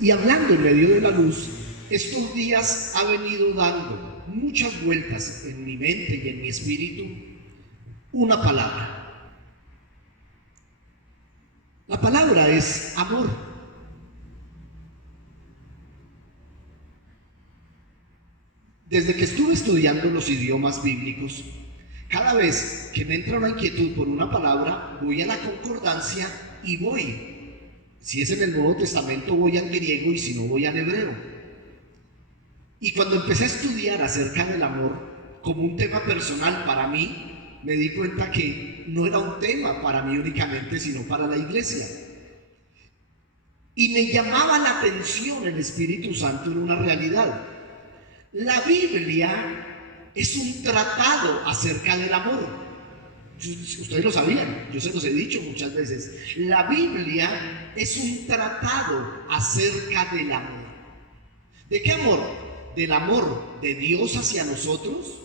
Y hablando en medio de la luz, estos días ha venido dando muchas vueltas en mi mente y en mi espíritu una palabra. La palabra es amor. Desde que estuve estudiando los idiomas bíblicos, cada vez que me entra una inquietud por una palabra, voy a la concordancia y voy. Si es en el Nuevo Testamento, voy al griego, y si no, voy al hebreo. Y cuando empecé a estudiar acerca del amor como un tema personal para mí, me di cuenta que no era un tema para mí únicamente, sino para la iglesia. Y me llamaba la atención el Espíritu Santo en una realidad. La Biblia es un tratado acerca del amor. Ustedes lo sabían, yo se los he dicho muchas veces. La Biblia es un tratado acerca del amor. ¿De qué amor? Del amor de Dios hacia nosotros,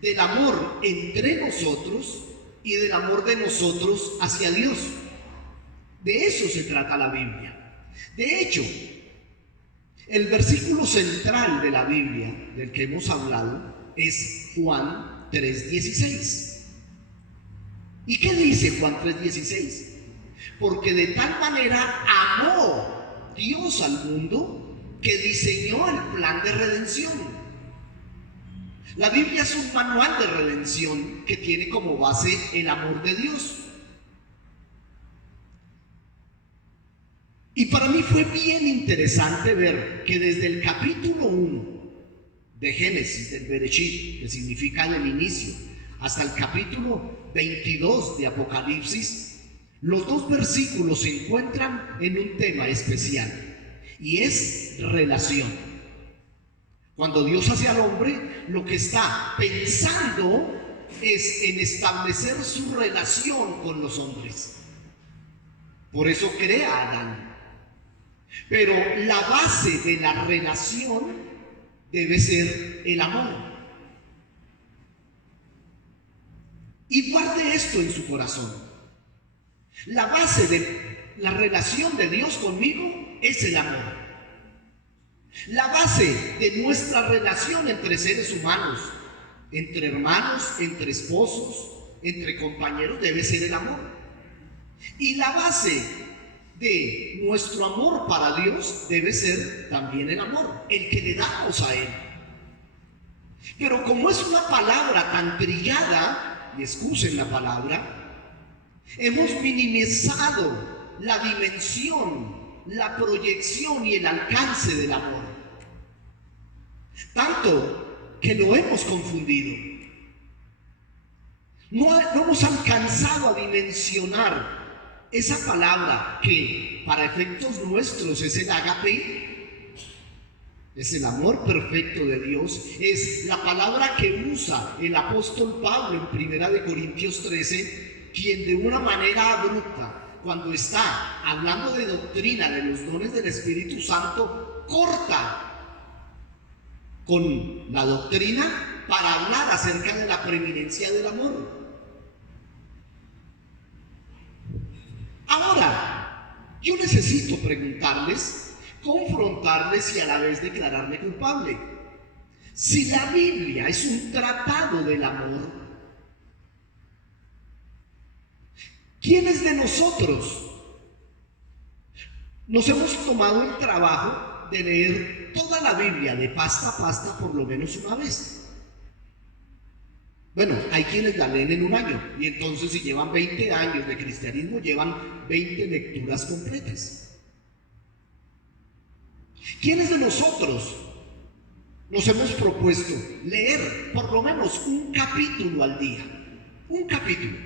del amor entre nosotros y del amor de nosotros hacia Dios. De eso se trata la Biblia. De hecho, el versículo central de la Biblia del que hemos hablado es Juan 3:16. ¿Y qué dice Juan 3:16? Porque de tal manera amó Dios al mundo que diseñó el plan de redención. La Biblia es un manual de redención que tiene como base el amor de Dios. Y para mí fue bien interesante ver que desde el capítulo 1 de Génesis, del Bereshit, que significa del inicio, hasta el capítulo 22 de Apocalipsis, los dos versículos se encuentran en un tema especial, y es relación. Cuando Dios hace al hombre, lo que está pensando es en establecer su relación con los hombres. Por eso crea a Adán. Pero la base de la relación debe ser el amor. Y guarde esto en su corazón. La base de la relación de Dios conmigo es el amor. La base de nuestra relación entre seres humanos, entre hermanos, entre esposos, entre compañeros, debe ser el amor. Y la base de nuestro amor para Dios debe ser también el amor, el que le damos a Él. Pero como es una palabra tan trillada, y excusen la palabra, hemos minimizado la dimensión, la proyección y el alcance del amor, tanto que lo hemos confundido. No hemos alcanzado a dimensionar esa palabra que para efectos nuestros es el ágape, es el amor perfecto de Dios, es la palabra que usa el apóstol Pablo en 1 Corintios 13, quien de una manera abrupta, cuando está hablando de doctrina de los dones del Espíritu Santo, corta con la doctrina para hablar acerca de la preeminencia del amor. Ahora, yo necesito preguntarles, confrontarles y a la vez declararme culpable. Si la Biblia es un tratado del amor, ¿quiénes de nosotros nos hemos tomado el trabajo de leer toda la Biblia de pasta a pasta por lo menos una vez? Bueno, hay quienes la leen en un año, y entonces si llevan 20 años de cristianismo, llevan 20 lecturas completas. ¿Quiénes de nosotros nos hemos propuesto leer por lo menos un capítulo al día? Un capítulo,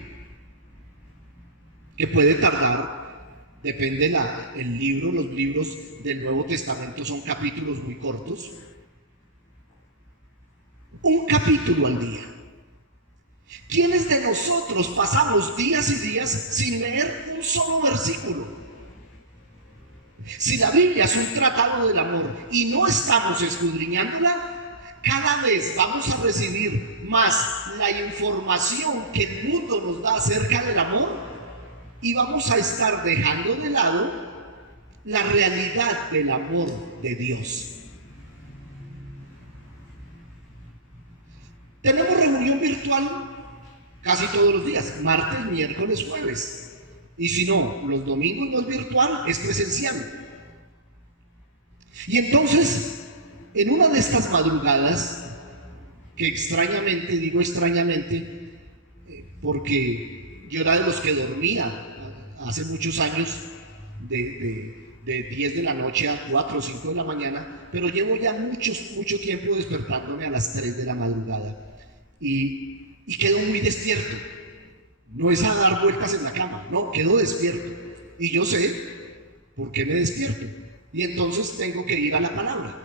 que puede tardar, depende el libro. Los libros del Nuevo Testamento son capítulos muy cortos. Un capítulo al día. ¿Quiénes de nosotros pasamos días y días sin leer un solo versículo? Si la Biblia es un tratado del amor y no estamos escudriñándola, cada vez vamos a recibir más la información que el mundo nos da acerca del amor, y vamos a estar dejando de lado la realidad del amor de Dios. Tenemos reunión virtual casi todos los días, martes, miércoles, jueves. Y si no, los domingos no es virtual, es presencial. Y entonces, en una de estas madrugadas, que extrañamente, digo extrañamente, porque yo era de los que dormía hace muchos años de 10 de la noche a 4 o 5 de la mañana, pero llevo ya mucho tiempo despertándome a las 3 de la madrugada y quedo muy despierto. No es a dar vueltas en la cama, no, quedo despierto y yo sé por qué me despierto y entonces tengo que ir a la palabra.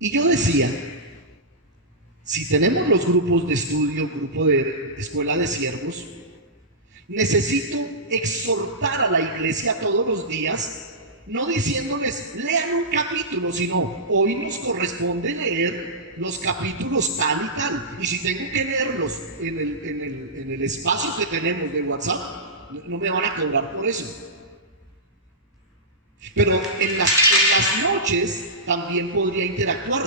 Y yo decía, si tenemos los grupos de estudio, grupo de escuela de siervos, necesito exhortar a la iglesia todos los días, no diciéndoles lean un capítulo, sino hoy nos corresponde leer los capítulos tal y tal. Y si tengo que leerlos en el espacio que tenemos de WhatsApp, no me van a cobrar por eso. Pero en las noches también podría interactuar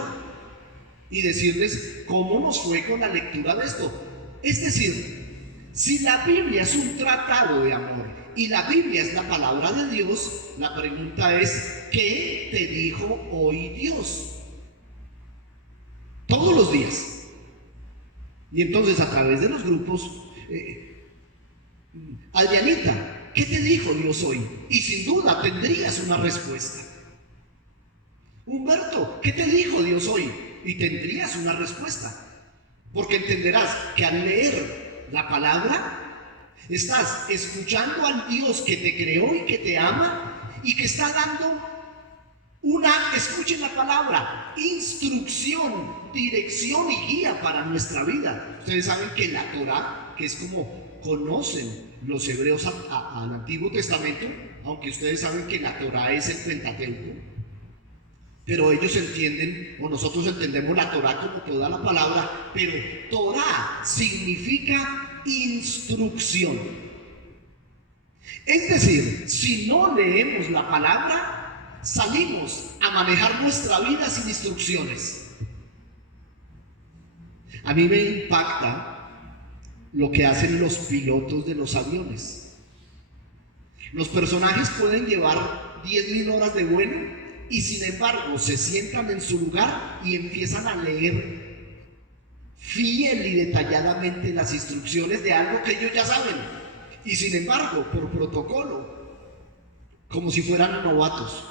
y decirles cómo nos fue con la lectura de esto. Es decir, si la Biblia es un tratado de amor y la Biblia es la palabra de Dios, la pregunta es, ¿qué te dijo hoy Dios? Todos los días. Y entonces a través de los grupos, Adrianita, ¿qué te dijo Dios hoy? Y sin duda tendrías una respuesta. Humberto, ¿qué te dijo Dios hoy? Y tendrías una respuesta. Porque entenderás que al leer la palabra, estás escuchando al Dios que te creó y que te ama y que está dando escuchen la palabra, instrucción, dirección y guía para nuestra vida. Ustedes saben que la Torá, que es como conocen los hebreos al Antiguo Testamento, aunque ustedes saben que la Torá es el Pentateuco, pero ellos entienden, o nosotros entendemos la Torá como toda la palabra, pero Torá significa instrucción. Es decir, si no leemos la palabra, salimos a manejar nuestra vida sin instrucciones. A mí me impacta lo que hacen los pilotos de los aviones. Los personajes pueden llevar 10.000 horas de vuelo y sin embargo se sientan en su lugar y empiezan a leer fiel y detalladamente las instrucciones de algo que ellos ya saben. Y sin embargo, por protocolo, como si fueran novatos.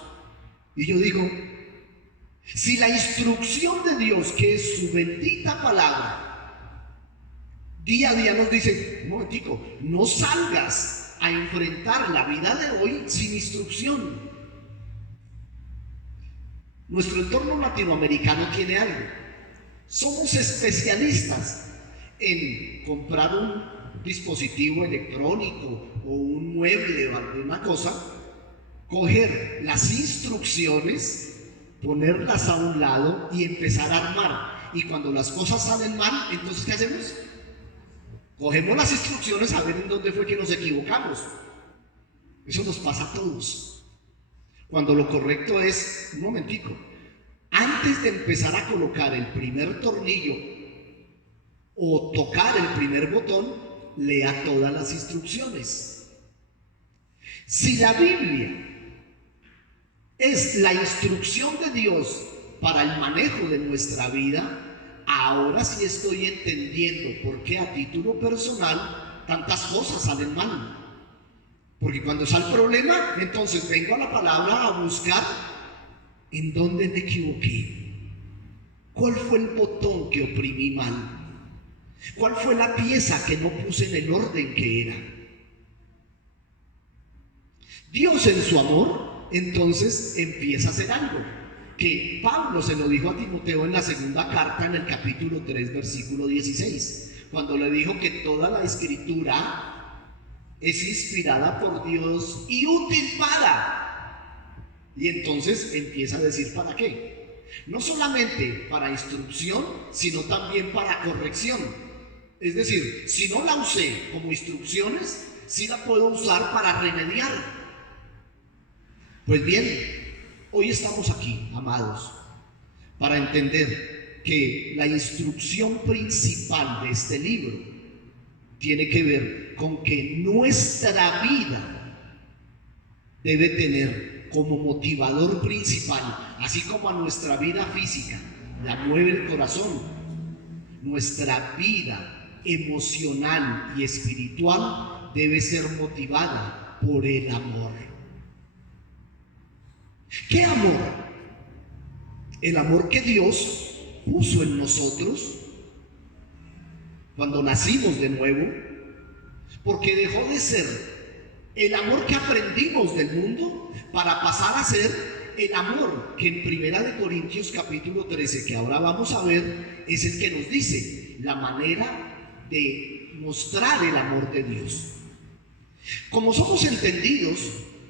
Y yo digo, si la instrucción de Dios, que es su bendita palabra, día a día nos dice, un momentico, no salgas a enfrentar la vida de hoy sin instrucción. Nuestro entorno latinoamericano tiene algo. Somos especialistas en comprar un dispositivo electrónico o un mueble o alguna cosa, coger las instrucciones, ponerlas a un lado y empezar a armar. Y cuando las cosas salen mal, entonces ¿qué hacemos? Cogemos las instrucciones a ver en dónde fue que nos equivocamos. Eso nos pasa a todos. Cuando lo correcto es, un momentico, antes de empezar a colocar el primer tornillo o tocar el primer botón, lea todas las instrucciones. Si la Biblia es la instrucción de Dios para el manejo de nuestra vida, ahora sí estoy entendiendo por qué a título personal tantas cosas salen mal. Porque cuando sale el problema, entonces vengo a la palabra a buscar en dónde me equivoqué. ¿Cuál fue el botón que oprimí mal? ¿Cuál fue la pieza que no puse en el orden que era? Dios en su amor entonces empieza a hacer algo que Pablo se lo dijo a Timoteo en la segunda carta, en el capítulo 3, versículo 16, cuando le dijo que toda la escritura es inspirada por Dios y útil para. Y entonces empieza a decir ¿para qué? No solamente para instrucción, sino también para corrección. Es decir, si no la usé como instrucciones, sí la puedo usar para remediar. Pues bien, hoy estamos aquí, amados, para entender que la instrucción principal de este libro tiene que ver con que nuestra vida debe tener como motivador principal, así como a nuestra vida física la mueve el corazón, nuestra vida emocional y espiritual debe ser motivada por el amor. ¿Qué amor? El amor que Dios puso en nosotros cuando nacimos de nuevo, porque dejó de ser el amor que aprendimos del mundo para pasar a ser el amor que en Primera de Corintios capítulo 13, que ahora vamos a ver, es el que nos dice la manera de mostrar el amor de Dios. Como somos entendidos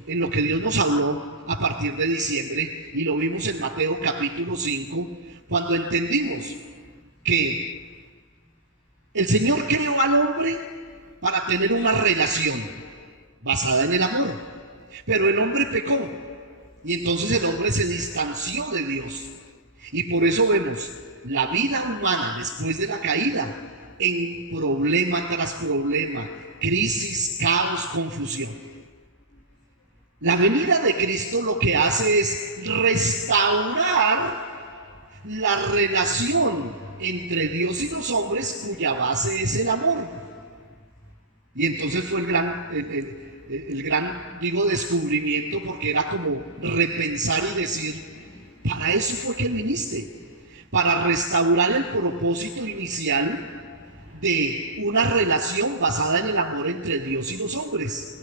en lo que Dios nos habló a partir de diciembre, y lo vimos en Mateo capítulo 5, cuando entendimos que el Señor creó al hombre para tener una relación basada en el amor, pero el hombre pecó y entonces el hombre se distanció de Dios, y por eso vemos la vida humana después de la caída en problema tras problema, crisis, caos, confusión. La venida de Cristo lo que hace es restaurar la relación entre Dios y los hombres, cuya base es el amor. Y entonces fue el gran descubrimiento, porque era como repensar y decir, para eso fue que viniste, para restaurar el propósito inicial de una relación basada en el amor entre Dios y los hombres.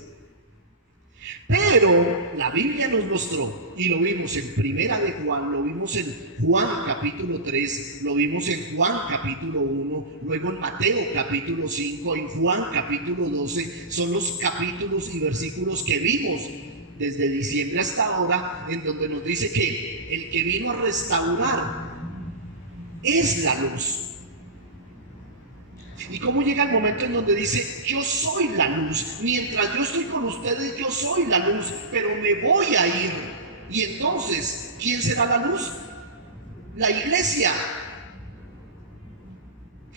Pero la Biblia nos mostró, y lo vimos en Primera de Juan, lo vimos en Juan capítulo 3, lo vimos en Juan capítulo 1, luego en Mateo capítulo 5, en Juan capítulo 12, son los capítulos y versículos que vimos desde diciembre hasta ahora, en donde nos dice que el que vino a restaurar es la luz. ¿Y cómo llega el momento en donde dice, yo soy la luz? Mientras yo estoy con ustedes, yo soy la luz, pero me voy a ir. Y entonces, ¿quién será la luz? La iglesia.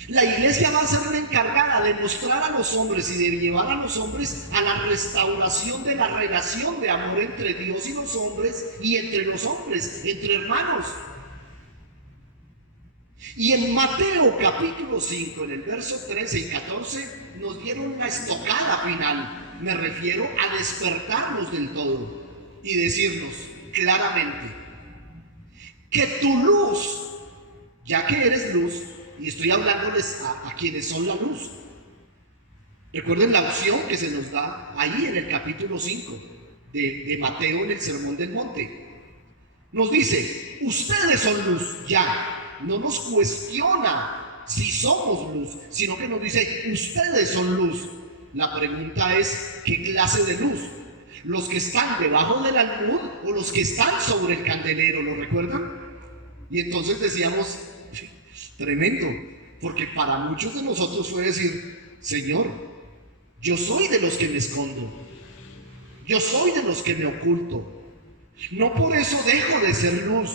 La iglesia va a ser la encargada de mostrar a los hombres y de llevar a los hombres a la restauración de la relación de amor entre Dios y los hombres, y entre los hombres, entre hermanos. Y en Mateo capítulo 5, en el verso 13 y 14, nos dieron una estocada final. Me refiero a despertarnos del todo y decirnos claramente que tu luz, ya que eres luz, y estoy hablándoles a quienes son la luz. Recuerden la opción que se nos da ahí en el capítulo 5 de Mateo, en el Sermón del Monte. Nos dice, ustedes son luz, ya. No nos cuestiona si somos luz, sino que nos dice, ustedes son luz. La pregunta es, ¿qué clase de luz? ¿Los que están debajo del almud o los que están sobre el candelero? ¿Lo recuerdan? Y entonces decíamos, tremendo, porque para muchos de nosotros fue decir, Señor, yo soy de los que me escondo, yo soy de los que me oculto, no por eso dejo de ser luz,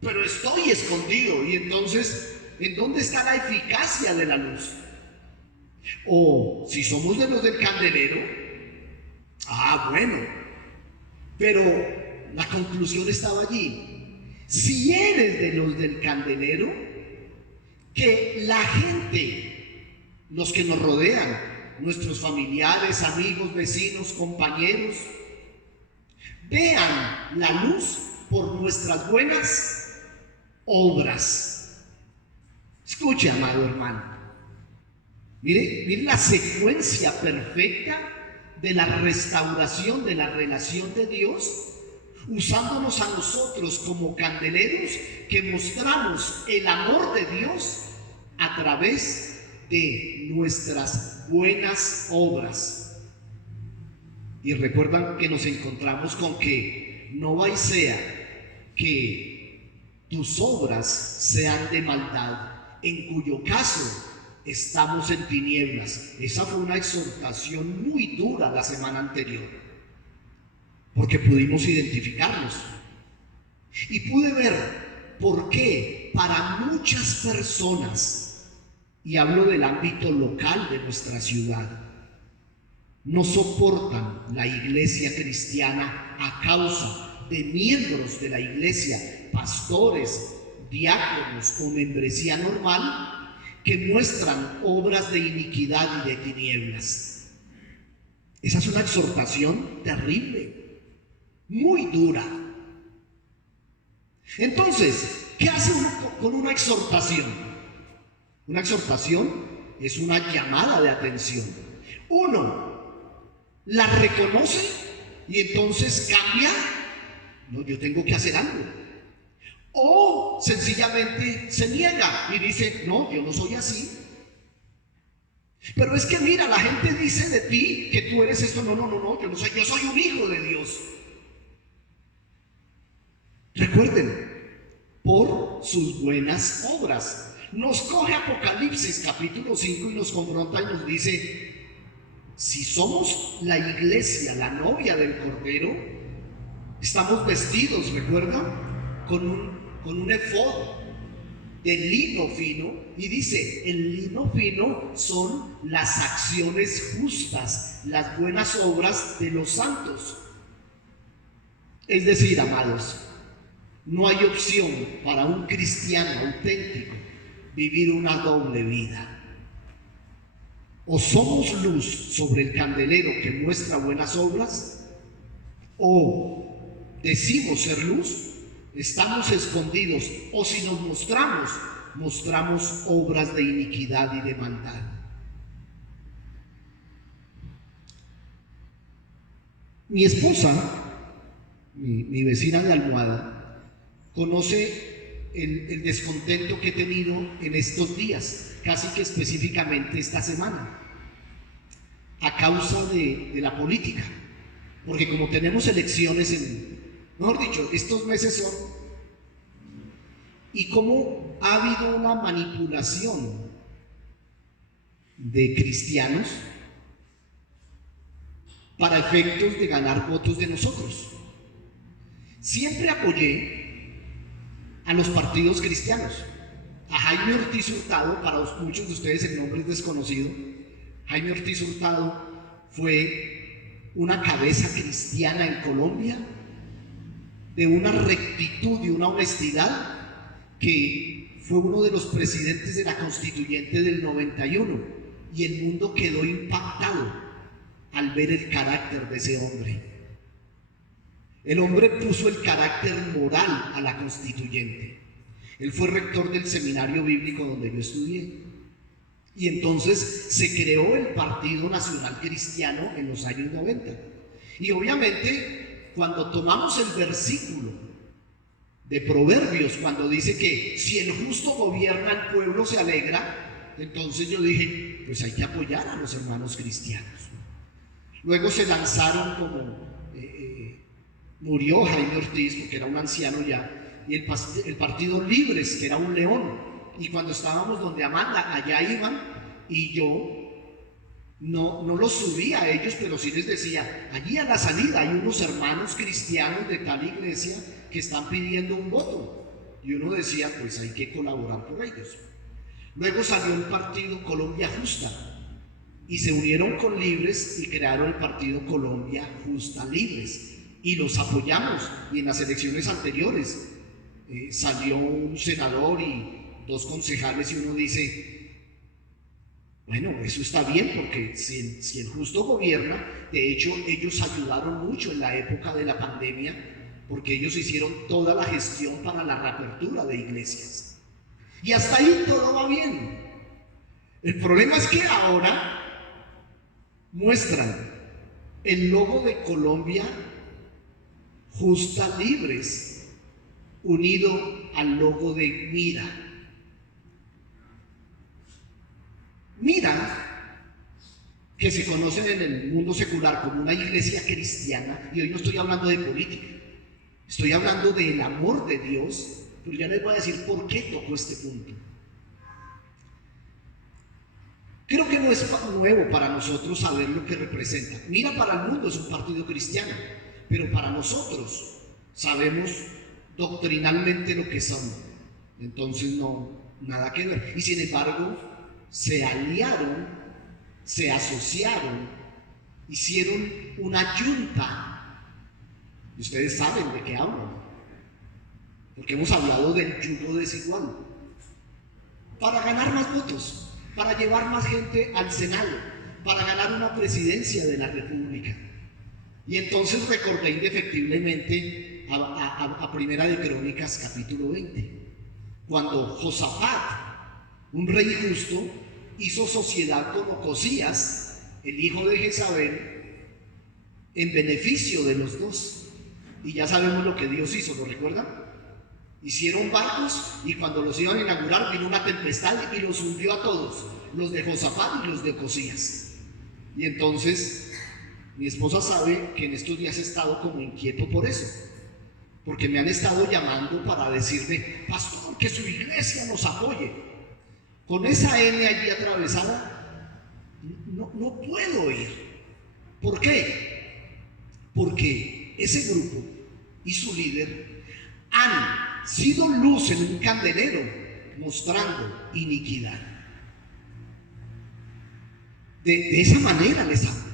pero estoy escondido. Y entonces, ¿en dónde está la eficacia de la luz? O si somos de los del candelero, bueno, pero la conclusión estaba allí. Si eres de los del candelero, que la gente, los que nos rodean, nuestros familiares, amigos, vecinos, compañeros, vean la luz por nuestras buenas obras. Escuche, amado hermano, mire la secuencia perfecta de la restauración de la relación de Dios, usándonos a nosotros como candeleros que mostramos el amor de Dios a través de nuestras buenas obras. Y recuerdan que nos encontramos con que no vaya a ser que tus obras sean de maldad, en cuyo caso estamos en tinieblas. Esa fue una exhortación muy dura la semana anterior, porque pudimos identificarlos. Y pude ver por qué para muchas personas, y hablo del ámbito local de nuestra ciudad, no soportan la iglesia cristiana a causa de miembros de la iglesia, pastores, diáconos o membresía normal, que muestran obras de iniquidad y de tinieblas. Esa es una exhortación terrible, muy dura. Entonces, ¿qué hace uno con una exhortación? Una exhortación es una llamada de atención. Uno la reconoce y entonces cambia. No, yo tengo que hacer algo. O sencillamente se niega y dice, no, yo no soy así. Pero es que mira, la gente dice de ti que tú eres esto. No, yo no soy, yo soy un hijo de Dios. Recuerden, por sus buenas obras. Nos coge Apocalipsis capítulo 5 y nos confronta y nos dice, si somos la iglesia, la novia del Cordero, estamos vestidos, ¿recuerdan? Con un efod de lino fino, y dice, el lino fino son las acciones justas, las buenas obras de los santos. Es decir, amados, no hay opción para un cristiano auténtico vivir una doble vida. O somos luz sobre el candelero que muestra buenas obras, o decimos ser luz, estamos escondidos, o si nos mostramos obras de iniquidad y de maldad. Mi esposa, mi vecina de almohada, conoce el descontento que he tenido en estos días, casi que específicamente esta semana, a causa de la política, porque como tenemos elecciones mejor dicho, estos meses son, y como ha habido una manipulación de cristianos para efectos de ganar votos de nosotros. Siempre apoyé a los partidos cristianos. A Jaime Ortiz Hurtado, para muchos de ustedes el nombre es desconocido. Jaime Ortiz Hurtado fue una cabeza cristiana en Colombia, de una rectitud y una honestidad, que fue uno de los presidentes de la Constituyente del 91, y el mundo quedó impactado al ver el carácter de ese hombre. El hombre puso el carácter moral a la Constituyente. Él fue rector del seminario bíblico donde yo estudié. Y entonces se creó el Partido Nacional Cristiano en los años 90. Y obviamente, cuando tomamos el versículo de Proverbios, cuando dice que si el justo gobierna, el pueblo se alegra, entonces yo dije, pues hay que apoyar a los hermanos cristianos. Luego se lanzaron como... murió Jaime Ortiz, porque era un anciano ya, y el Partido Libres, que era un león, y cuando estábamos donde Amanda, allá iban, y yo no los subía a ellos, pero sí les decía, allí a la salida hay unos hermanos cristianos de tal iglesia que están pidiendo un voto, y uno decía, pues hay que colaborar por ellos. Luego salió el partido Colombia Justa, y se unieron con Libres y crearon el partido Colombia Justa Libres, y los apoyamos. Y en las elecciones anteriores salió un senador y 2 concejales, y uno dice, bueno, eso está bien, porque si el justo gobierna, de hecho ellos ayudaron mucho en la época de la pandemia, porque ellos hicieron toda la gestión para la reapertura de iglesias, y hasta ahí todo va bien. El problema es que ahora muestran el logo de Colombia Justa Libres unido al logo de Mira. Mira, que se conocen en el mundo secular como una iglesia cristiana, y hoy no estoy hablando de política, estoy hablando del amor de Dios, pero ya les voy a decir por qué tocó este punto. Creo que no es nuevo para nosotros saber lo que representa. Mira, para el mundo es un partido cristiano, pero para nosotros sabemos doctrinalmente lo que son. Entonces no, nada que ver. Y sin embargo, se aliaron, se asociaron, hicieron una yunta. Y ustedes saben de qué hablo, porque hemos hablado del yugo desigual. Para ganar más votos, para llevar más gente al Senado, para ganar una presidencia de la República. Y entonces recordé indefectiblemente a Primera de Crónicas, capítulo 20, cuando Josafat, un rey justo, hizo sociedad con Ocosías, el hijo de Jezabel, en beneficio de los dos. Y ya sabemos lo que Dios hizo, ¿lo recuerdan? Hicieron barcos y cuando los iban a inaugurar vino una tempestad y los hundió a todos, los de Josafat y los de Ocosías. Y entonces mi esposa sabe que en estos días he estado como inquieto por eso, porque me han estado llamando para decirme: pastor, que su iglesia nos apoye. Con esa N allí atravesada, no puedo ir. ¿Por qué? Porque ese grupo y su líder han sido luz en un candelero, mostrando iniquidad. De esa manera les hablo.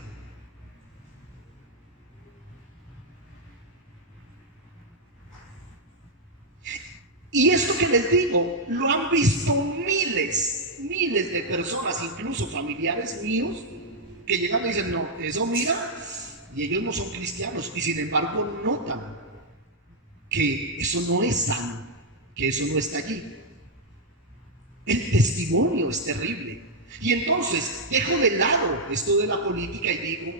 Y esto que les digo, lo han visto miles de personas, incluso familiares míos, que llegan y dicen: no, eso mira, y ellos no son cristianos, y sin embargo notan que eso no es sano, que eso no está allí. El testimonio es terrible. Y entonces dejo de lado esto de la política y digo: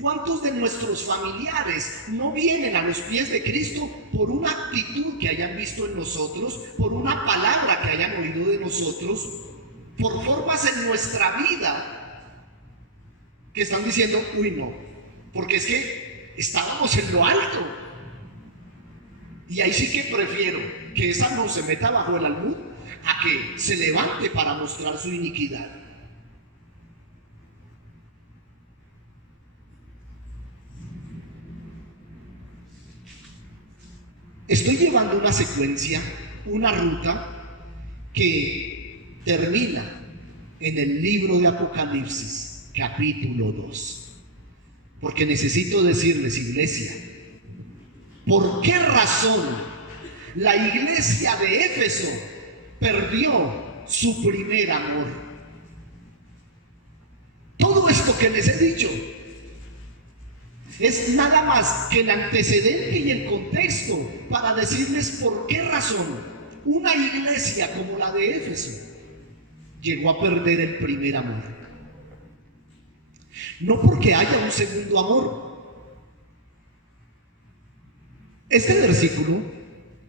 ¿cuántos de nuestros familiares no vienen a los pies de Cristo por una actitud que hayan visto en nosotros, por una palabra que hayan oído de nosotros, por formas en nuestra vida que están diciendo: uy, no, porque es que estábamos en lo alto? Y ahí sí que prefiero que esa luz se meta bajo el almud a que se levante para mostrar su iniquidad. Estoy llevando una secuencia, una ruta que termina en el libro de Apocalipsis, capítulo 2. Porque necesito decirles, iglesia, ¿por qué razón la iglesia de Éfeso perdió su primer amor? Todo esto que les he dicho es nada más que el antecedente y el contexto para decirles por qué razón una iglesia como la de Éfeso llegó a perder el primer amor. No porque haya un segundo amor. Este versículo,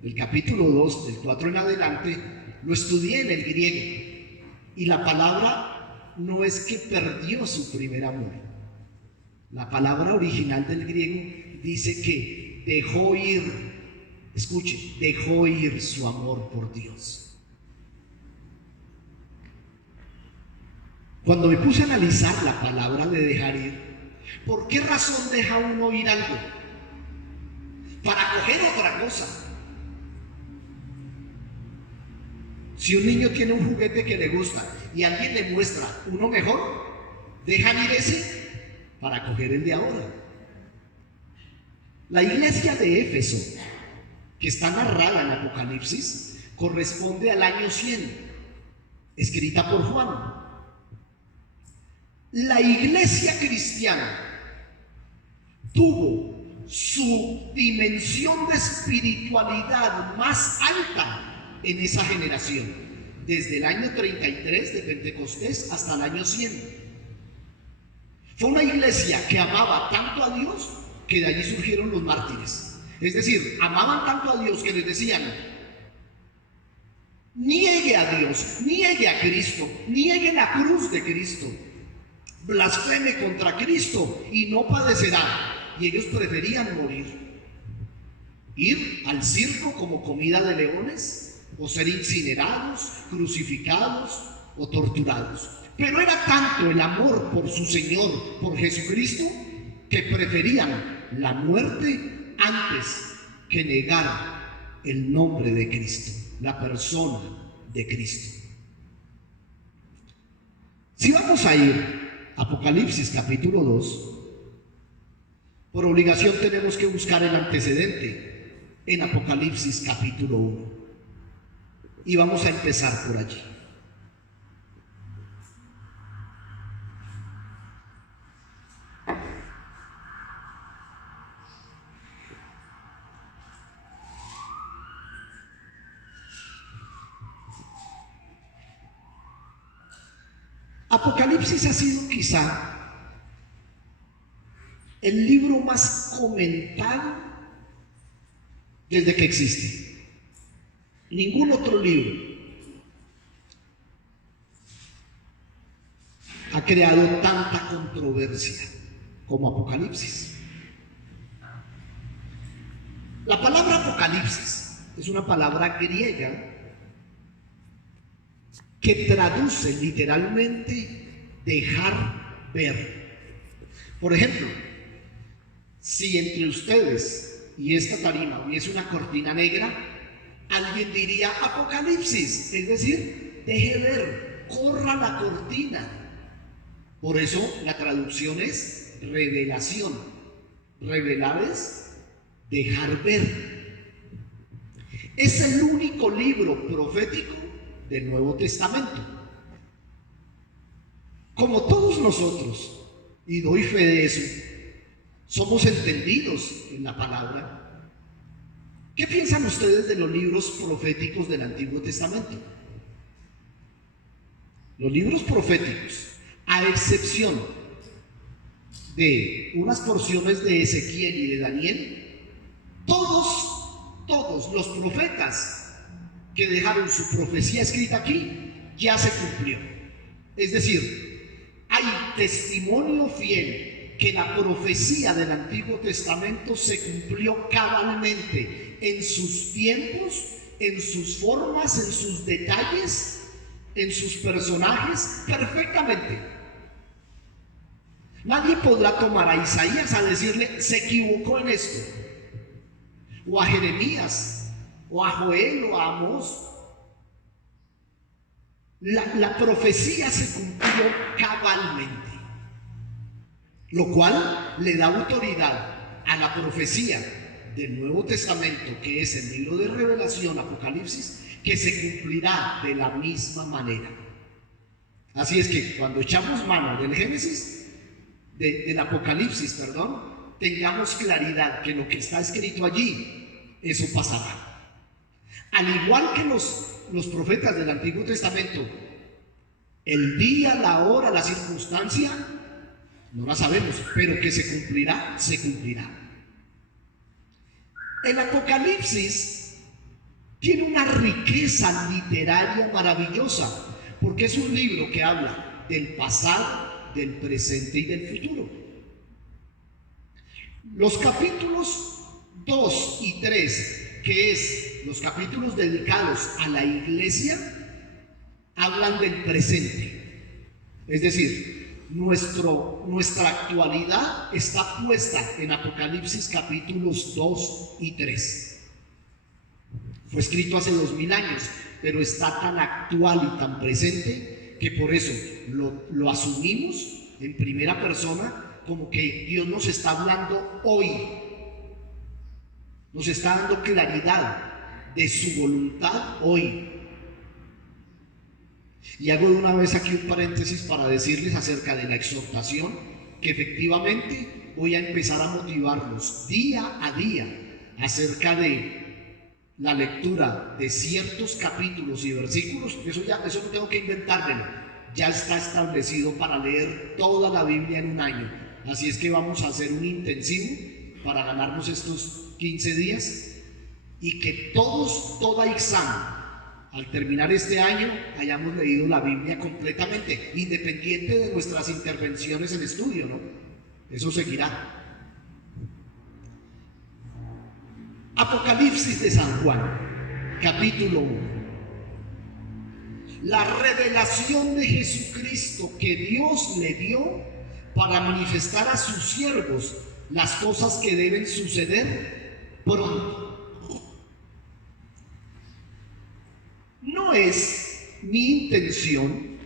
el capítulo 2, del 4 en adelante, lo estudié en el griego. Y la palabra no es que perdió su primer amor. La palabra original del griego dice que dejó ir, escuche, dejó ir su amor por Dios. Cuando me puse a analizar la palabra de dejar ir, ¿por qué razón deja uno ir algo? Para coger otra cosa. Si un niño tiene un juguete que le gusta y alguien le muestra uno mejor, dejan ir ese para coger el de ahora. La iglesia de Éfeso, que está narrada en Apocalipsis, corresponde al año 100, escrita por Juan. La iglesia cristiana tuvo su dimensión de espiritualidad más alta en esa generación, desde el año 33 de Pentecostés hasta el año 100. Fue una iglesia que amaba tanto a Dios que de allí surgieron los mártires. Es decir, amaban tanto a Dios que les decían: niegue a Dios, niegue a Cristo, niegue la cruz de Cristo, blasfeme contra Cristo y no padecerá. Y ellos preferían morir, ir al circo como comida de leones, o ser incinerados, crucificados o torturados. Pero era tanto el amor por su Señor, por Jesucristo, que preferían la muerte antes que negar el nombre de Cristo, la persona de Cristo. Si vamos a ir a Apocalipsis capítulo 2, por obligación tenemos que buscar el antecedente en Apocalipsis capítulo 1. Y vamos a empezar por allí. Apocalipsis ha sido quizá el libro más comentado desde que existe. Ningún otro libro ha creado tanta controversia como Apocalipsis. La palabra Apocalipsis es una palabra griega que traduce literalmente dejar ver. Por ejemplo, si entre ustedes y esta tarima hubiese una cortina negra, alguien diría Apocalipsis, es decir, deje ver, corra la cortina. Por eso la traducción es revelación. Revelar es dejar ver. Es el único libro profético del Nuevo Testamento. Como todos nosotros, y doy fe de eso, somos entendidos en la palabra. ¿Qué piensan ustedes de los libros proféticos del Antiguo Testamento? Los libros proféticos, a excepción de unas porciones de Ezequiel y de Daniel, todos los profetas que dejaron su profecía escrita aquí, ya se cumplió. Es decir, hay testimonio fiel que la profecía del Antiguo Testamento se cumplió cabalmente en sus tiempos, en sus formas, en sus detalles, en sus personajes, perfectamente. Nadie podrá tomar a Isaías a decirle, se equivocó en esto, o a Jeremías, o a Joel, o a Amós. La profecía se cumplió cabalmente, lo cual le da autoridad a la profecía del Nuevo Testamento, que es el libro de Revelación, Apocalipsis, que se cumplirá de la misma manera. Así es que cuando echamos mano del Génesis, del Apocalipsis, tengamos claridad que lo que está escrito allí, eso pasará. Al igual que los profetas del Antiguo Testamento, el día, la hora, la circunstancia, no la sabemos, pero que se cumplirá, se cumplirá. El Apocalipsis tiene una riqueza literaria maravillosa, porque es un libro que habla del pasado, del presente y del futuro. Los capítulos 2 y 3, que es los capítulos dedicados a la iglesia, hablan del presente. Es decir, nuestra actualidad está puesta en Apocalipsis capítulos 2 y 3. Fue escrito hace 2000 años, pero está tan actual y tan presente que por eso lo asumimos en primera persona, como que Dios nos está hablando hoy, nos está dando claridad de su voluntad hoy. Y hago de una vez aquí un paréntesis para decirles acerca de la exhortación, que efectivamente voy a empezar a motivarlos día a día acerca de la lectura de ciertos capítulos y versículos. Eso no tengo que inventármelo, ya está establecido para leer toda la Biblia en un año. Así es que vamos a hacer un intensivo para ganarnos estos 15 días, y que toda examen, al terminar este año, hayamos leído la Biblia completamente, independiente de nuestras intervenciones en estudio, ¿no? Eso seguirá. Apocalipsis de San Juan, capítulo 1. la revelación de Jesucristo que Dios le dio para manifestar a sus siervos las cosas que deben suceder pronto. No es mi intención,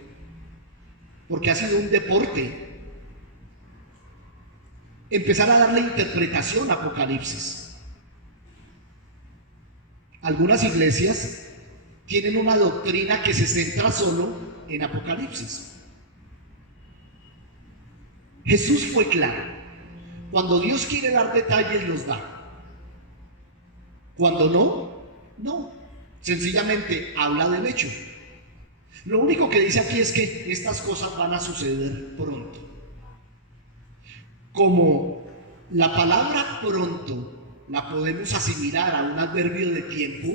porque ha sido un deporte, empezar a darle interpretación a Apocalipsis. Algunas iglesias tienen una doctrina que se centra solo en Apocalipsis. Jesús fue claro: cuando Dios quiere dar detalles, los da. Cuando no, no. Sencillamente habla del hecho. Lo único que dice aquí es que estas cosas van a suceder pronto. Como la palabra pronto la podemos asimilar a un adverbio de tiempo,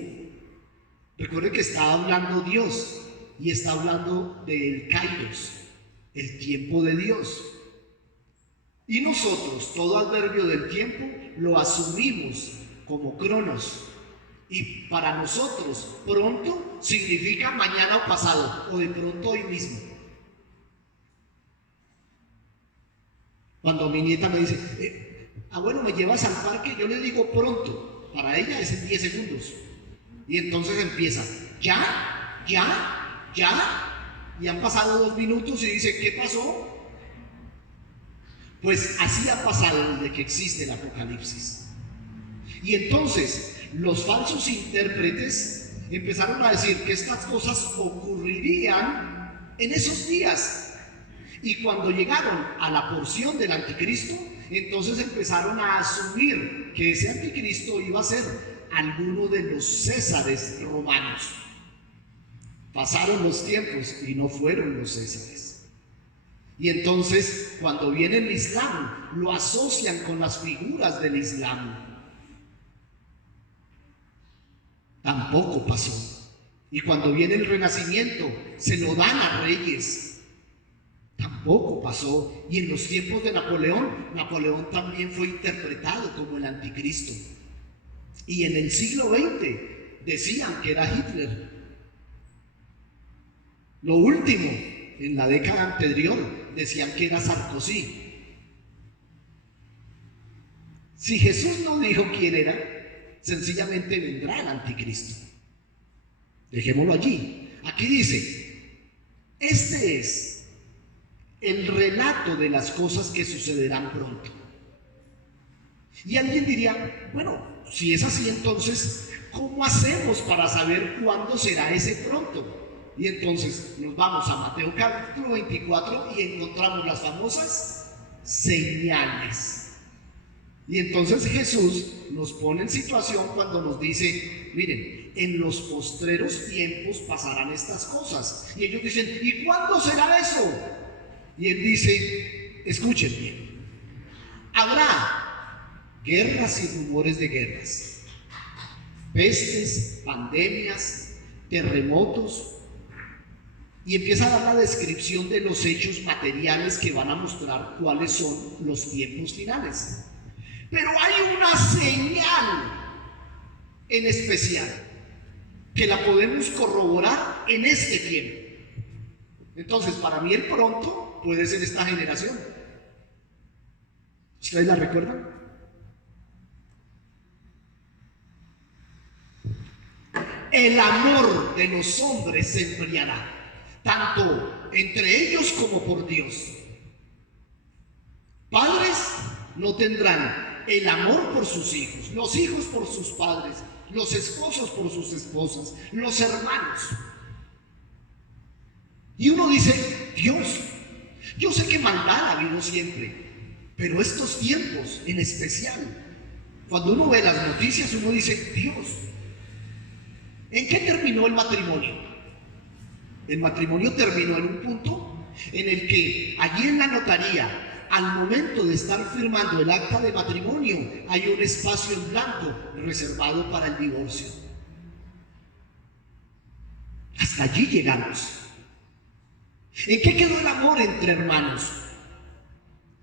recuerden que está hablando Dios y está hablando del kairos, el tiempo de Dios. Y nosotros, todo adverbio del tiempo lo asumimos como cronos. Y para nosotros, pronto significa mañana o pasado, o de pronto hoy mismo. Cuando mi nieta me dice, abuelo, ¿me llevas al parque? Yo le digo pronto. Para ella es en 10 segundos. Y entonces empieza, ya, y han pasado 2 minutos y dice, ¿qué pasó? Pues así ha pasado desde que existe el Apocalipsis. Y entonces los falsos intérpretes empezaron a decir que estas cosas ocurrirían en esos días. Y cuando llegaron a la porción del anticristo, entonces empezaron a asumir que ese anticristo iba a ser alguno de los césares romanos. Pasaron los tiempos y no fueron los césares. Y entonces, cuando viene el Islam, lo asocian con las figuras del Islam. Tampoco pasó. Y cuando viene el Renacimiento, se lo dan a reyes. Tampoco pasó. Y en los tiempos de Napoleón también fue interpretado como el anticristo. Y en el siglo XX decían que era Hitler. Lo último, en la década anterior, decían que era Sarkozy. Si Jesús no dijo quién era, sencillamente vendrá el anticristo. Dejémoslo allí. Aquí dice, este es el relato de las cosas que sucederán pronto. Y alguien diría, bueno, si es así, entonces, ¿cómo hacemos para saber cuándo será ese pronto? Y entonces nos vamos a Mateo capítulo 24 y encontramos las famosas señales. Y entonces Jesús nos pone en situación cuando nos dice, miren, en los postreros tiempos pasarán estas cosas. Y ellos dicen, ¿y cuándo será eso? Y él dice, escuchen bien, habrá guerras y rumores de guerras, pestes, pandemias, terremotos, y empieza a dar la descripción de los hechos materiales que van a mostrar cuáles son los tiempos finales. Pero hay una señal en especial que la podemos corroborar en este tiempo. Entonces, para mí el pronto puede ser esta generación. ¿Ustedes la recuerdan? El amor de los hombres se enfriará, tanto entre ellos como por Dios. Padres no tendrán el amor por sus hijos, los hijos por sus padres, los esposos por sus esposas, los hermanos. Y uno dice, Dios, yo sé que maldad ha habido siempre, pero estos tiempos en especial, cuando uno ve las noticias, uno dice, Dios, ¿en qué terminó el matrimonio? El matrimonio terminó en un punto en el que allí en la notaría, al momento de estar firmando el acta de matrimonio, hay un espacio en blanco reservado para el divorcio. Hasta allí llegamos. ¿En qué quedó el amor entre hermanos?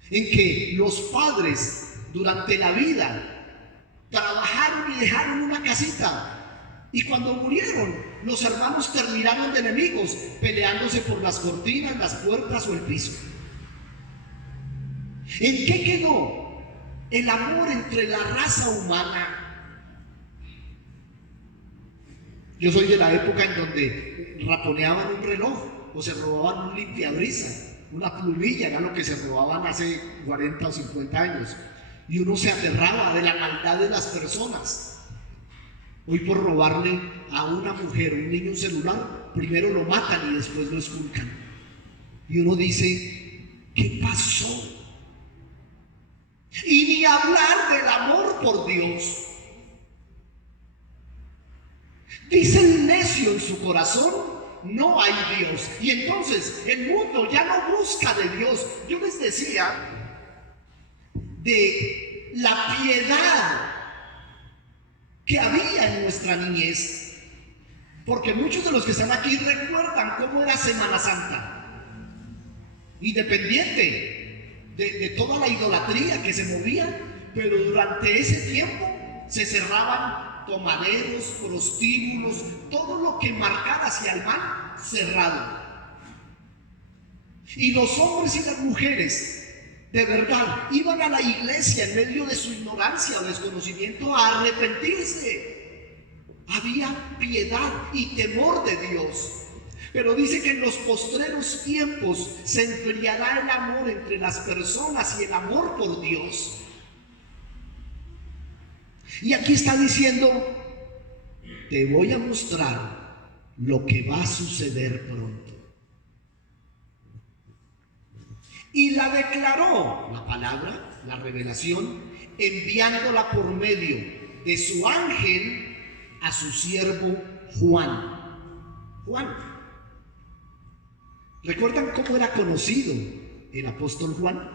En que los padres durante la vida trabajaron y dejaron una casita Y cuando murieron, los hermanos terminaron de enemigos, peleándose por las cortinas, las puertas o el piso. ¿En qué quedó el amor entre la raza humana? Yo soy de la época en donde raponeaban un reloj o se robaban un limpiabrisa, una plumilla, era lo que se robaban hace 40 o 50 años. Y uno se aterraba de la maldad de las personas. Hoy por robarle a una mujer, un niño, un celular, primero lo matan y después lo esculcan. Y uno dice, ¿qué pasó? Y ni hablar del amor por Dios. Dice el necio en su corazón, no hay Dios. Y entonces el mundo ya no busca de Dios. Yo les decía de la piedad que había en nuestra niñez, porque muchos de los que están aquí recuerdan cómo era Semana Santa, independiente de toda la idolatría que se movía, pero durante ese tiempo se cerraban tomaderos, prostíbulos, todo lo que marcara hacia el mal, cerrado. Y los hombres y las mujeres, de verdad, iban a la iglesia en medio de su ignorancia o desconocimiento a arrepentirse. Había piedad y temor de Dios. Pero dice que en los postreros tiempos se enfriará el amor entre las personas y el amor por Dios. Y aquí está diciendo, te voy a mostrar lo que va a suceder pronto. Y la declaró, la palabra, la revelación, enviándola por medio de su ángel a su siervo Juan. Juan. ¿Recuerdan cómo era conocido el apóstol Juan?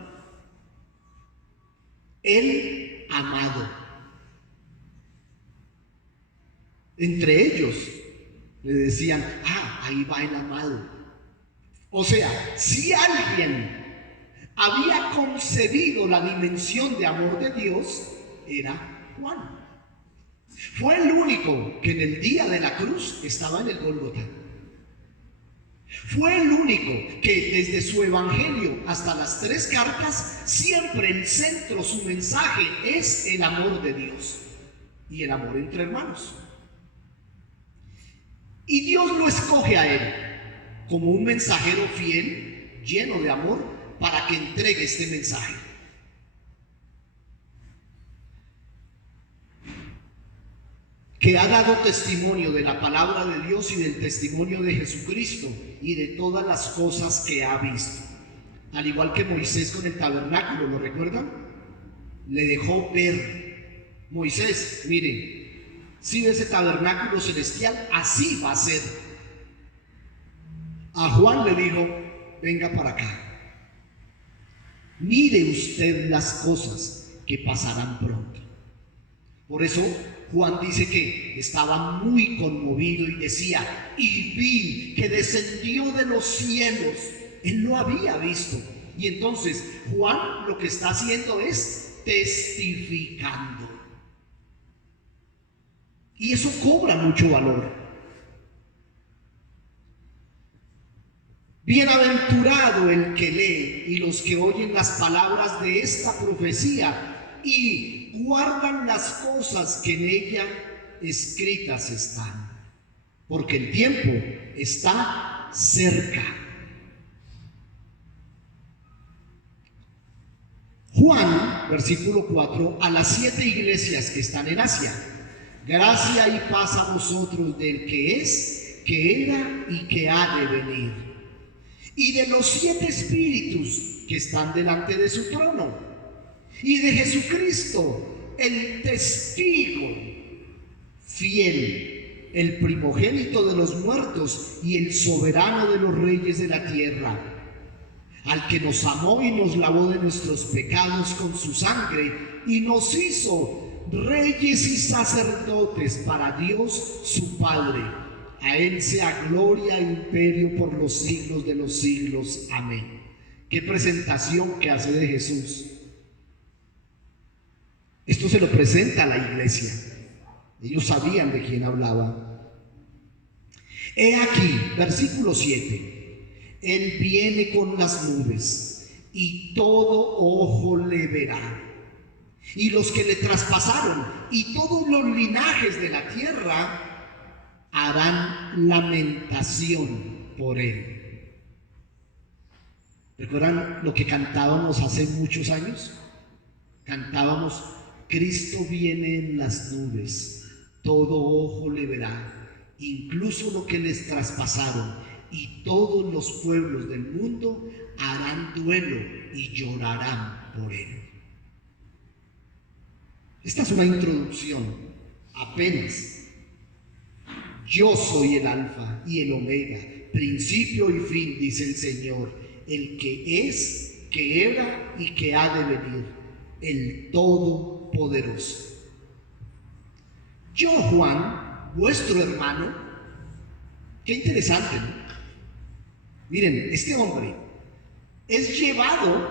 El amado. Entre ellos le decían, ahí va el amado. O sea, si alguien había concebido la dimensión de amor de Dios, era Juan. Fue el único que en el día de la cruz estaba en el Gólgota. Fue el único que desde su evangelio hasta las 3 cartas, siempre el centro, su mensaje es el amor de Dios y el amor entre hermanos. Y Dios lo escoge a él como un mensajero fiel, lleno de amor, para que entregue este mensaje. Que ha dado testimonio de la palabra de Dios y del testimonio de Jesucristo y de todas las cosas que ha visto. Al igual que Moisés con el tabernáculo, ¿lo recuerdan? Le dejó ver. Moisés, miren, si ve ese tabernáculo celestial, así va a ser. A Juan le dijo, venga para acá. Mire usted las cosas que pasarán pronto. Por eso Juan dice que estaba muy conmovido y decía, y vi que descendió de los cielos. Él lo había visto. Y entonces Juan lo que está haciendo es testificando. Y eso cobra mucho valor. Bienaventurado el que lee y los que oyen las palabras de esta profecía y guardan las cosas que en ella escritas están, porque el tiempo está cerca. Juan, versículo 4, a las 7 iglesias que están en Asia. Gracia y paz a vosotros del que es, que era y que ha de venir, y de los 7 espíritus que están delante de su trono, y de Jesucristo, el testigo fiel, el primogénito de los muertos y el soberano de los reyes de la tierra, al que nos amó y nos lavó de nuestros pecados con su sangre y nos hizo reyes y sacerdotes para Dios su Padre. A Él sea gloria e imperio por los siglos de los siglos. Amén. Qué presentación que hace de Jesús. Esto se lo presenta a la iglesia. Ellos sabían de quién hablaba. He aquí, versículo 7. Él viene con las nubes y todo ojo le verá. Y los que le traspasaron y todos los linajes de la tierra harán lamentación por él. ¿Recuerdan lo que cantábamos hace muchos años? Cantábamos: Cristo viene en las nubes, todo ojo le verá, incluso lo que les traspasaron, y todos los pueblos del mundo harán duelo y llorarán por él. Esta es una introducción, apenas. Yo soy el Alfa y el Omega, principio y fin, dice el Señor, el que es, que era y que ha de venir, el Todopoderoso. Yo, Juan, vuestro hermano. Qué interesante, ¿no? Miren, este hombre es llevado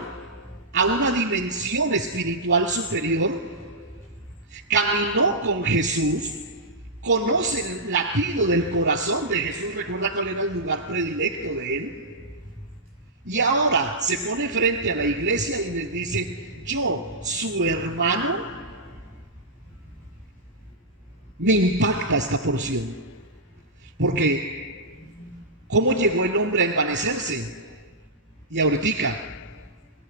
a una dimensión espiritual superior. Caminó con Jesús, conoce el latido del corazón de Jesús, recuerda cuál era el lugar predilecto de él, y ahora se pone frente a la iglesia y les dice: yo, su hermano. Me impacta esta porción, porque ¿cómo llegó el hombre a envanecerse? Y ahorita,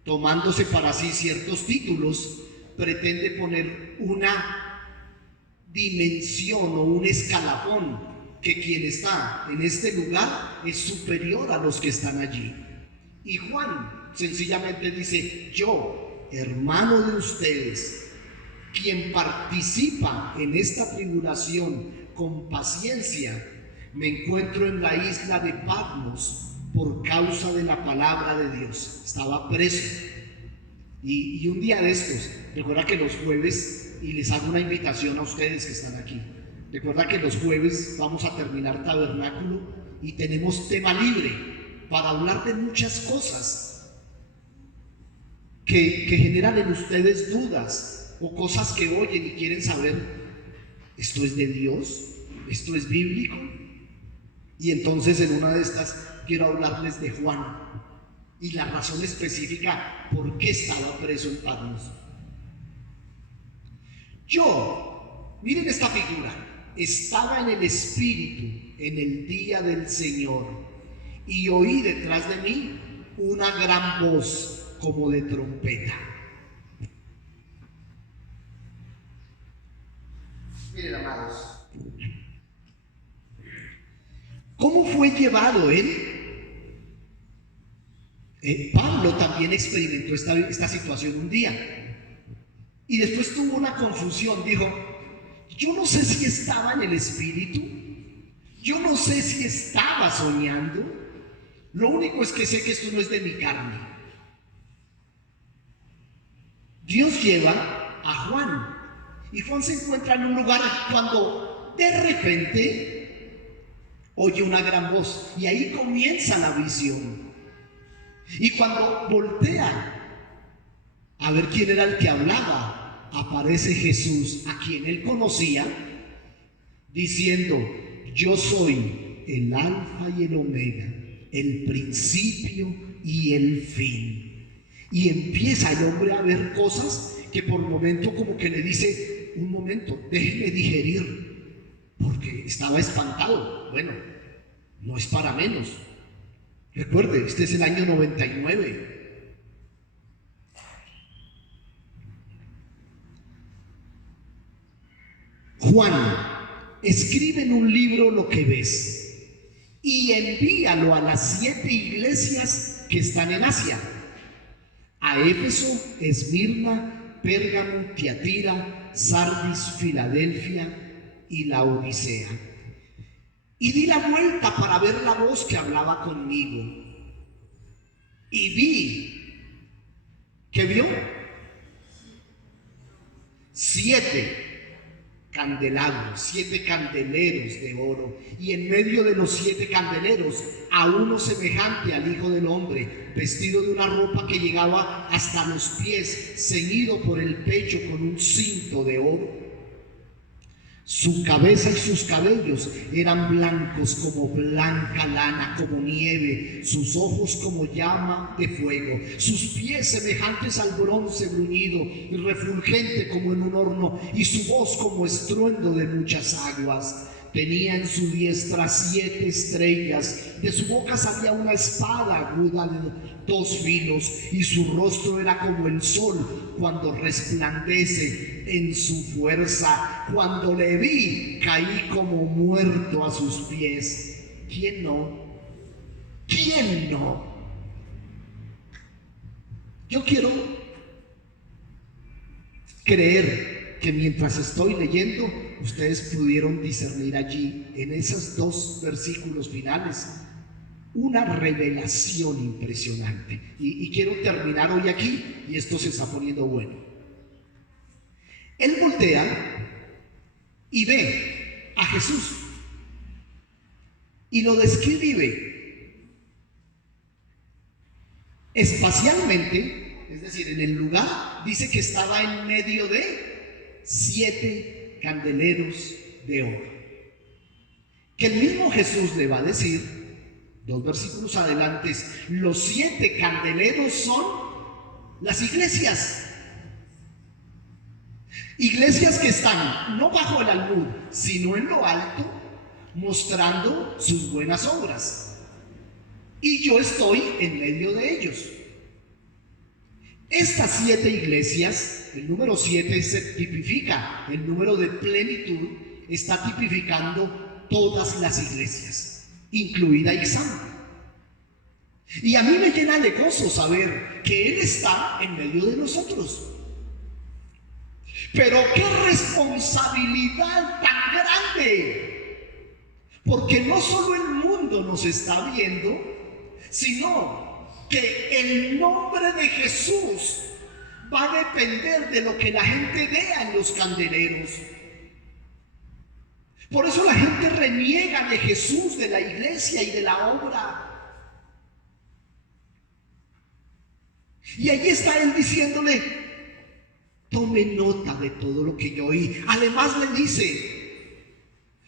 tomándose para sí ciertos títulos, pretende poner una dimensión o un escalafón, que quien está en este lugar es superior a los que están allí. Y Juan sencillamente dice: yo, hermano de ustedes, quien participa en esta tribulación con paciencia, me encuentro en la isla de Patmos por causa de la palabra de Dios. Estaba preso. Y un día de estos, recuerda que los jueves, y les hago una invitación a ustedes que están aquí, recuerda que los jueves vamos a terminar tabernáculo y tenemos tema libre para hablar de muchas cosas que generan en ustedes dudas, o cosas que oyen y quieren saber: ¿esto es de Dios? ¿Esto es bíblico? Y entonces en una de estas quiero hablarles de Juan y la razón específica por qué estaba preso en Patmos. Yo, miren esta figura, estaba en el Espíritu en el día del Señor y oí detrás de mí una gran voz como de trompeta. Miren, amados, ¿cómo fue llevado él? Pablo también experimentó esta situación un día y después tuvo una confusión. Dijo: yo no sé si estaba en el Espíritu, yo no sé si estaba soñando, lo único es que sé que esto no es de mi carne. Dios lleva a Juan y Juan se encuentra en un lugar cuando de repente oye una gran voz, y ahí comienza la visión. Y cuando voltea a ver quién era el que hablaba, aparece Jesús, a quien él conocía, diciendo: yo soy el Alfa y el Omega, el principio y el fin. Y empieza el hombre a ver cosas que por momento como que le dice: un momento, déjeme digerir, porque estaba espantado. Bueno, no es para menos. Recuerde, este es el año 99. Juan, escribe en un libro lo que ves y envíalo a las 7 iglesias que están en Asia: a Éfeso, Esmirna, Pérgamo, Tiatira, Sardis, Filadelfia y la Odisea. Y di la vuelta para ver la voz que hablaba conmigo. Y vi, ¿qué vio? 7 candelabros, 7 candeleros de oro, y en medio de los 7 candeleros a uno semejante al Hijo del Hombre, vestido de una ropa que llegaba hasta los pies, ceñido por el pecho con un cinto de oro. Su cabeza y sus cabellos eran blancos como blanca lana, como nieve, sus ojos como llama de fuego, sus pies semejantes al bronce bruñido y refulgente como en un horno, y su voz como estruendo de muchas aguas. Tenía en su diestra 7 estrellas, de su boca salía una espada aguda de 2 filos, y su rostro era como el sol cuando resplandece en su fuerza. Cuando le vi, caí como muerto a sus pies. ¿Quién no? ¿Quién no? Yo quiero creer que mientras estoy leyendo, ustedes pudieron discernir allí, en esos 2 versículos finales, una revelación impresionante. Y quiero terminar hoy aquí, y esto se está poniendo bueno. Él voltea y ve a Jesús y lo describe espacialmente, es decir, en el lugar, dice que estaba en medio de 7 candeleros de oro, que el mismo Jesús le va a decir 2 versículos adelante: los 7 candeleros son las iglesias. Iglesias que están no bajo el almud, sino en lo alto, mostrando sus buenas obras. Y yo estoy en medio de ellos. Estas 7 iglesias, el número 7 se tipifica, el número de plenitud está tipificando todas las iglesias, incluida Ixam. Y a mí me llena de gozo saber que Él está en medio de nosotros. Pero qué responsabilidad tan grande, porque no solo el mundo nos está viendo, sino que el nombre de Jesús va a depender de lo que la gente vea en los candeleros. Por eso la gente reniega de Jesús, de la iglesia y de la obra. Y allí está Él diciéndole: tome nota de todo lo que yo oí. Además le dice: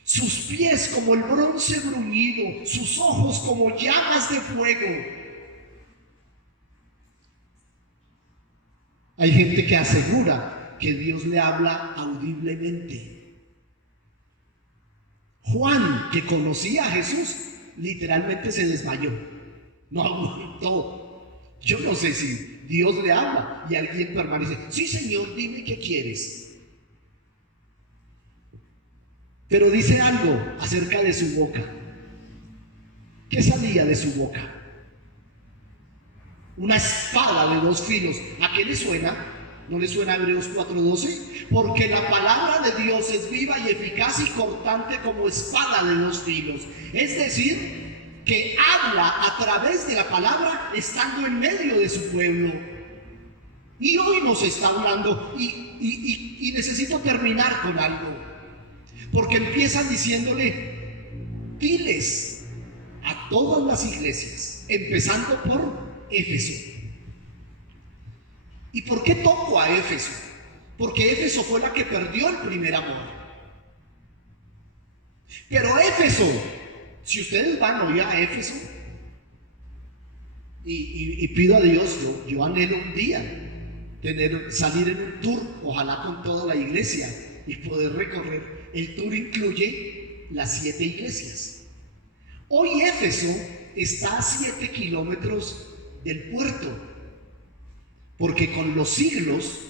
sus pies como el bronce bruñido, sus ojos como llamas de fuego. Hay gente que asegura que Dios le habla audiblemente. Juan, que conocía a Jesús, literalmente se desmayó. No aguantó. Yo no sé si Dios le habla y alguien permanece: sí, Señor, dime qué quieres. Pero dice algo acerca de su boca. ¿Qué salía de su boca? Una espada de 2 filos. ¿A qué le suena? ¿No le suena a Hebreos 4:12? Porque la palabra de Dios es viva y eficaz y cortante como espada de 2 filos. Es decir, que habla a través de la palabra estando en medio de su pueblo. Y hoy nos está hablando, y necesito terminar con algo, porque empiezan diciéndole: diles a todas las iglesias, empezando por Éfeso. ¿Y por qué toco a Éfeso? Porque Éfeso fue la que perdió el primer amor. Pero Éfeso, si ustedes van hoy a Éfeso, y pido a Dios, yo anhelo un día salir en un tour, ojalá con toda la iglesia, y poder recorrer. El tour incluye las 7 iglesias. Hoy Éfeso está a 7 kilómetros del puerto, porque con los siglos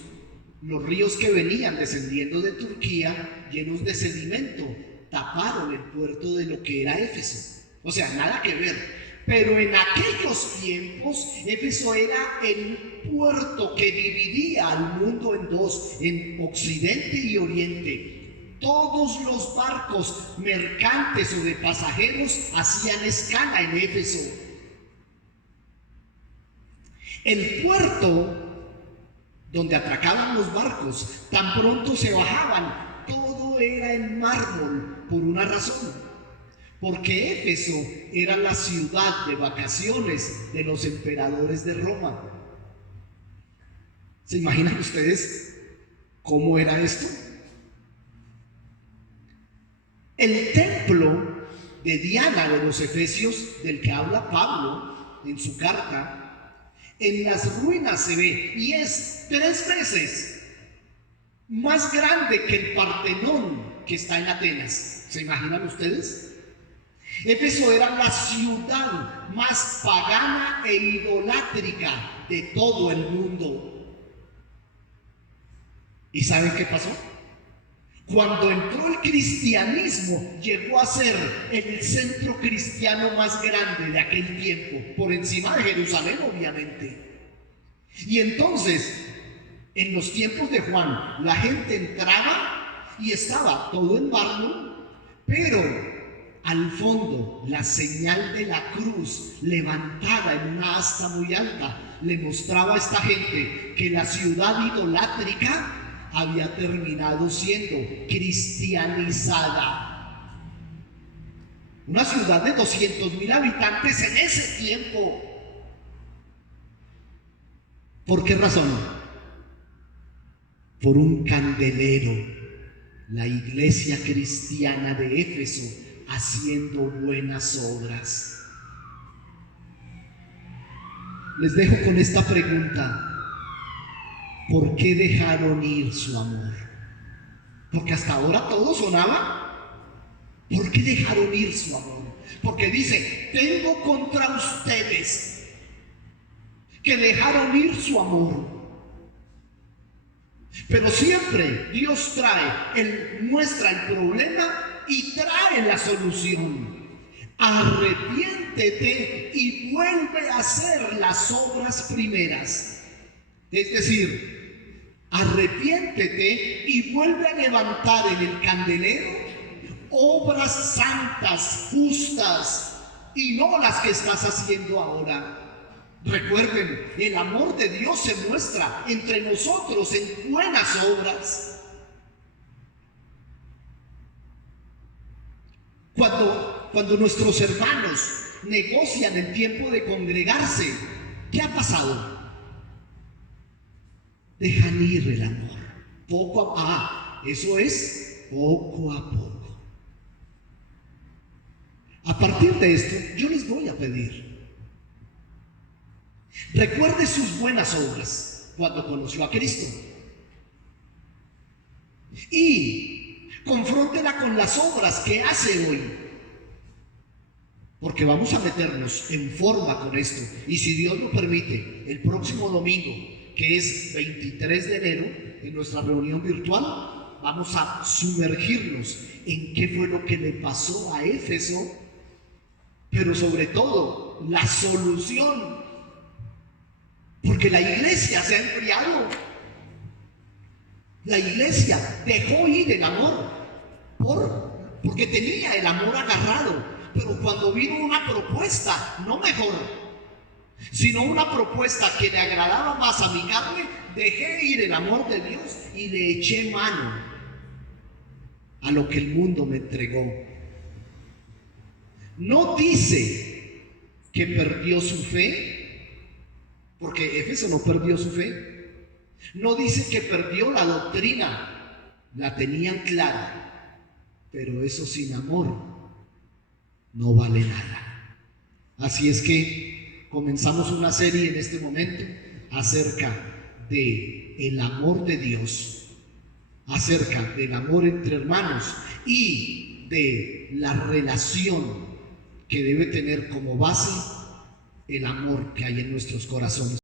los ríos que venían descendiendo de Turquía llenos de sedimento taparon el puerto de lo que era Éfeso. O sea, nada que ver. Pero en aquellos tiempos Éfeso era el puerto que dividía al mundo en 2, en Occidente y Oriente. Todos los barcos mercantes o de pasajeros hacían escala en Éfeso. El puerto donde atracaban los barcos, tan pronto se bajaban, todo era en mármol, por una razón: porque Éfeso era la ciudad de vacaciones de los emperadores de Roma. ¿Se imaginan ustedes cómo era esto? El templo de Diana de los Efesios, del que habla Pablo en su carta, en las ruinas se ve, y es 3 veces más grande que el Partenón que está en Atenas. ¿Se imaginan ustedes? Éfeso era la ciudad más pagana e idolátrica de todo el mundo. ¿Y saben qué pasó? Cuando entró el cristianismo, llegó a ser el centro cristiano más grande de aquel tiempo, por encima de Jerusalén, obviamente. Y entonces, en los tiempos de Juan, la gente entraba y estaba todo en barro, pero al fondo la señal de la cruz levantada en una asta muy alta le mostraba a esta gente que la ciudad idolátrica había terminado siendo cristianizada. Una ciudad de 200,000 habitantes en ese tiempo. ¿Por qué razón? Por un candelero, la iglesia cristiana de Éfeso haciendo buenas obras. Les dejo con esta pregunta: ¿por qué dejaron ir su amor? Porque hasta ahora todo sonaba. ¿Por qué dejaron ir su amor? Porque dice: tengo contra ustedes que dejaron ir su amor. Pero siempre Dios muestra el problema y trae la solución. Arrepiéntete y vuelve a hacer las obras primeras. Es decir, arrepiéntete y vuelve a levantar en el candelero obras santas, justas, y no las que estás haciendo ahora. Recuerden, el amor de Dios se muestra entre nosotros en buenas obras. Cuando nuestros hermanos negocian el tiempo de congregarse, ¿qué ha pasado? Dejan ir el amor. Eso es poco a poco. A partir de esto, yo les voy a pedir: recuerde sus buenas obras cuando conoció a Cristo y confróntela con las obras que hace hoy, porque vamos a meternos en forma con esto. Y si Dios lo permite, el próximo domingo, que es 23 de enero, en nuestra reunión virtual, vamos a sumergirnos en qué fue lo que le pasó a Éfeso, pero sobre todo la solución, porque la iglesia se ha enfriado. La iglesia dejó ir el amor porque tenía el amor agarrado, pero cuando vino una propuesta, no mejor, sino una propuesta que le agradaba más a mi carne, dejé ir el amor de Dios y le eché mano a lo que el mundo me entregó. No dice que perdió su fe, porque Éfeso no perdió su fe. No dice que perdió la doctrina, la tenían clara, pero eso sin amor no vale nada. Así es que comenzamos una serie en este momento acerca de el amor de Dios, acerca del amor entre hermanos y de la relación que debe tener como base el amor que hay en nuestros corazones.